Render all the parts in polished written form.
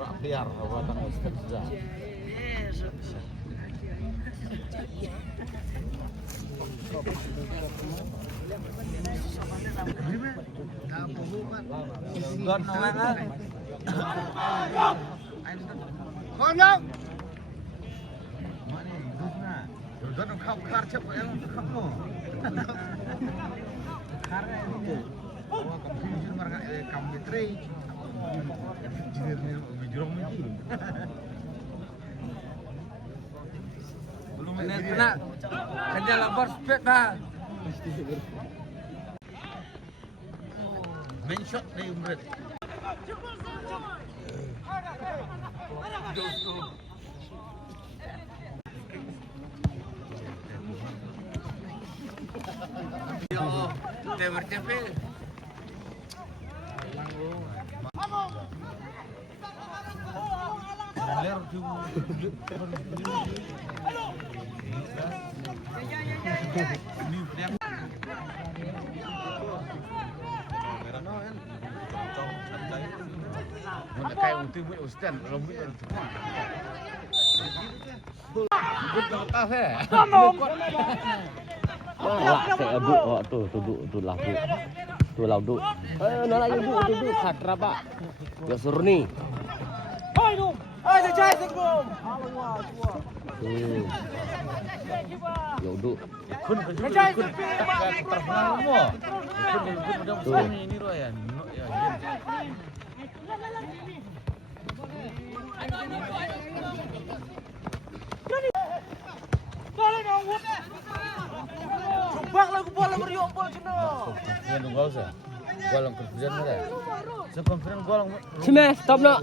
orang biar batang istirahat. Gon nang Konong. Mana dusna. Gon khap khar chep el khap no. Khar ini. Oh, confusion marga kam mitre. Jinir bijrong ni. Belum menit kena. Kerja lapor speed bah. Main shot dari umret. Yo, temer cepet. Ler kayak untuk ustaz rambut tu lau nala ibu tu khatra pak ya surni ya udu ini loh ya. Subak lagu bola meriuk bol cina. Yang enggak usah. Gol yang kerjaan ada. Sekonferen gol. Cime stop nak.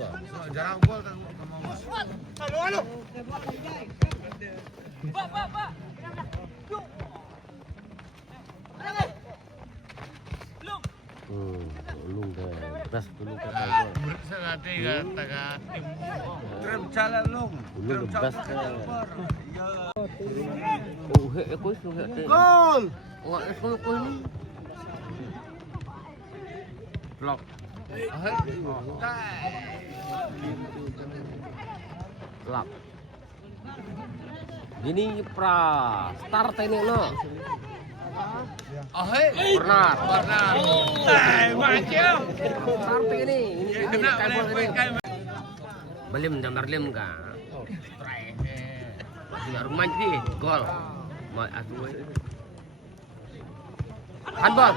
Jarang gol kan mau. Halo. Pak. Lung ke beras dulu ke Sengaja kata tim tram jalan long. Lung ke beras ke. Ekoi Gol. Wah, ekoi ni. Blok. Lap. Gini pra start ini no. Pernah. Macam. Start ini Kena Belim dan Darlim ka. Dia rumah ni gol. Mai aku. Handball.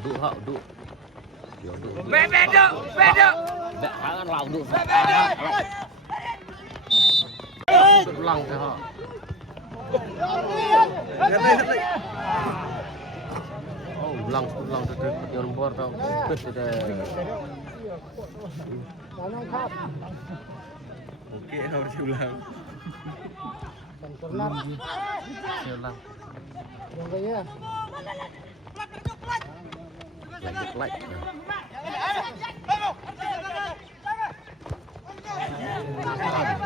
Duk hak duk. Yo duk. Bedok. Bek tangan lau duk. Ulang ke hak. Oh, ulang tu yang nombor tau. Betul dah. Okey, harus ulang. Ulang. Like.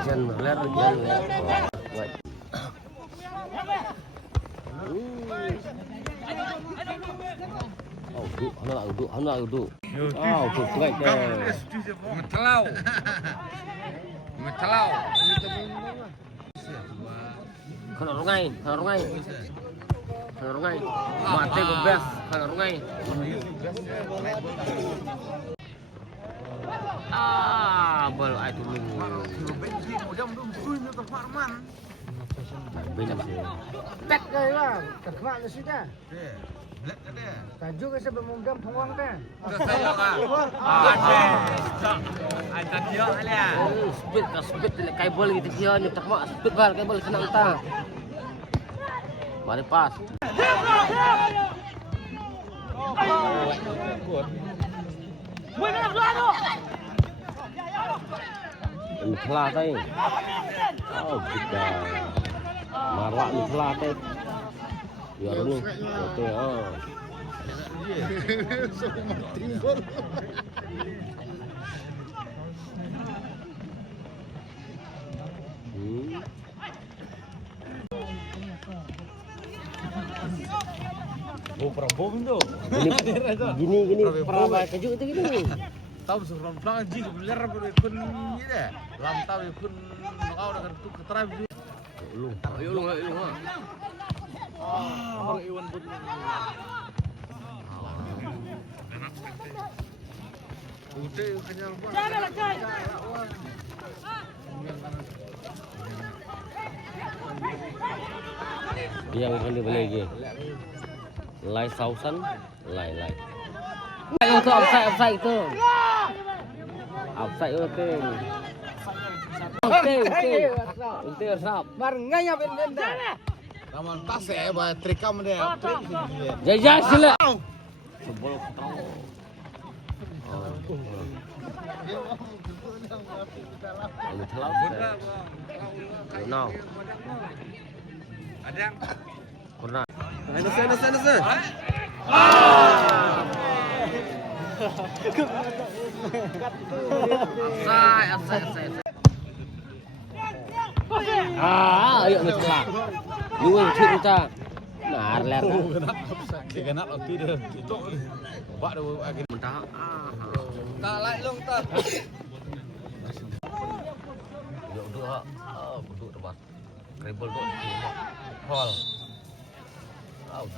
Jan ler. Oh, hana duk. Oh, like dah. Ngetelau. Kena rungai. Mati bebas, kena rungai. Bal ai tu lu. Banyak sih. Tak kaya terkemak ke sini. Black ada. Tajuk ke sebelum mudam penguang kan. Ada dia alia. Speed kai bol gitu dia ni terkemak speed bal kai bol senang ta. Mari pas. Ini telah tadi. Oh, kita marwak ni telah tadi. Biar ni, okey. Oh. perabom tu. Gini peraba keju tu gini. Tahu seorang pelang jik beler kun ni dah. Lam tahu kun kau dah tu keteram ju. Ulung. Bang Iwan pun. Udah kenyal buat. Janganlah kai. Yang kali lagi. Lai sausan, lai. Itu offside itu. Offside itu. Oke. Sap. Marnganya ben-ben dah. Namun tas ba trikam dia. Jajah sila. Sebol ketang. Ini telau. Now. Ada. Pernah. Nasa. Offside. Ayo ngecelak. Luwih cik kita. Nah, ler. Kenal waktu dia. Itu. Pak dah akhir Mentah. Tak lain long tak. Duduk ha. Duduk tempat. Rebel tu. Hall.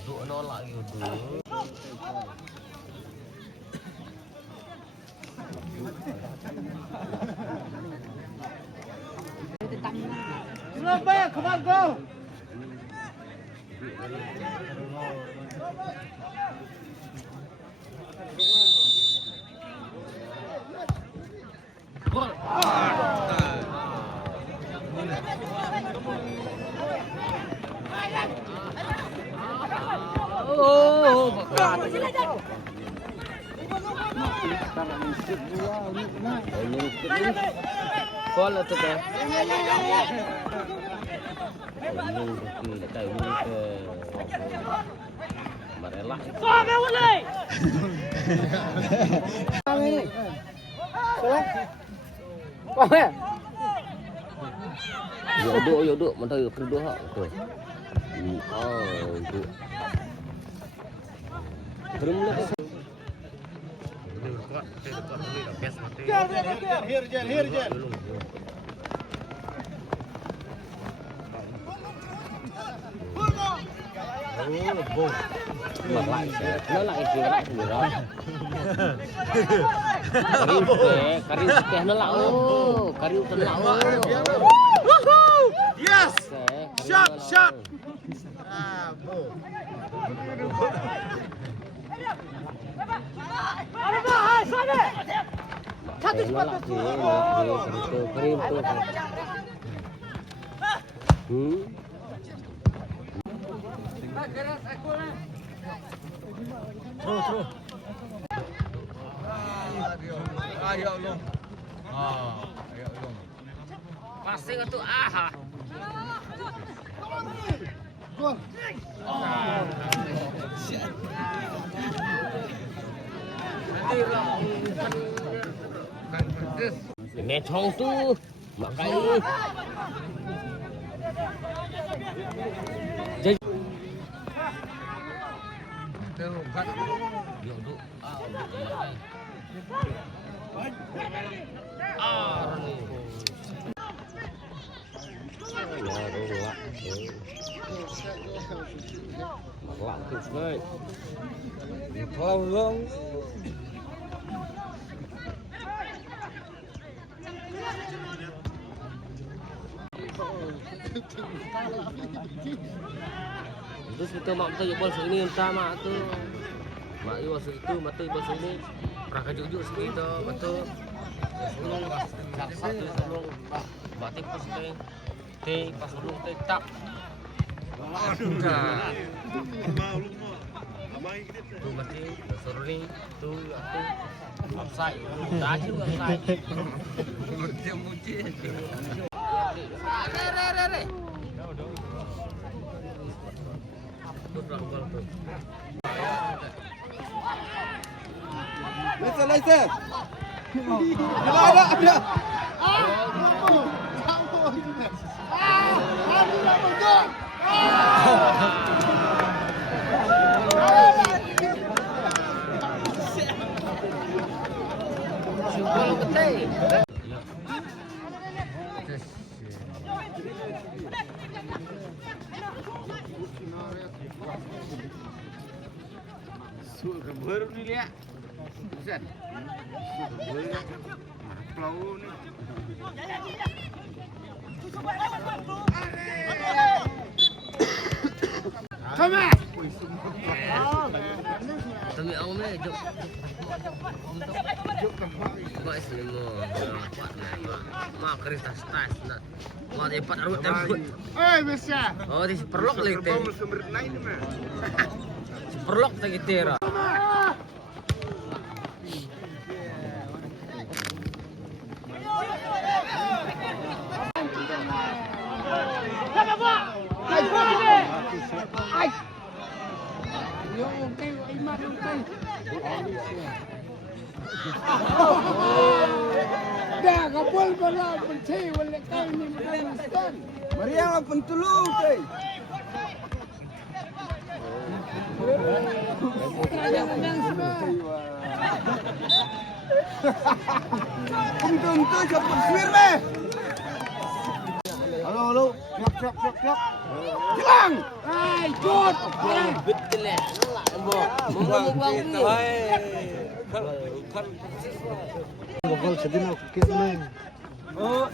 Duduk nolak gitu. Surabaya, come on, go. Gol. Oh, berat. Gol tu kan. Marela. Come boleh. Yuk, mantap yuk kedua hak tu. Tu. Terus Here. Nó lại kia đó. Karim nó lạo. Karim nó lạo. Yes. Shot. Satu cepat. Karim tu. Terus. Ayo long. Ayo long. Passing tu ah. Gol. Nè thong tu. Makai. Terungkat. Duduk. Lạ cực đấy. Tolong. Terus kita mak tu bol sini entah mak tu. Mak iwas itu mati bol sini. Raka jujuk segitu betul. Sulung satu sulung batik pas ni. Teh pas sulung teh tak. Tu mati sorry tu aku offside. Dah juga offside. Dia muncul. Re. Lester. Ada. Kalau gede. Baru nih lihat. Buset. Pelau nih. Come on. Tapi om ni juk. Mak Islam mak keris tas nak. Mak dapat arut. Oi, Mesya. Oh, di perlok lagi teh. Perlok lagi tera. Dah kabul bala penci wala kau ni Afghanistan. Mariang ang pentulong kay. Tuntu sa perswirme. Halo. Siap. Hilang. Hai, jod. Betul eh. Gol sedih nak kit main. Oh.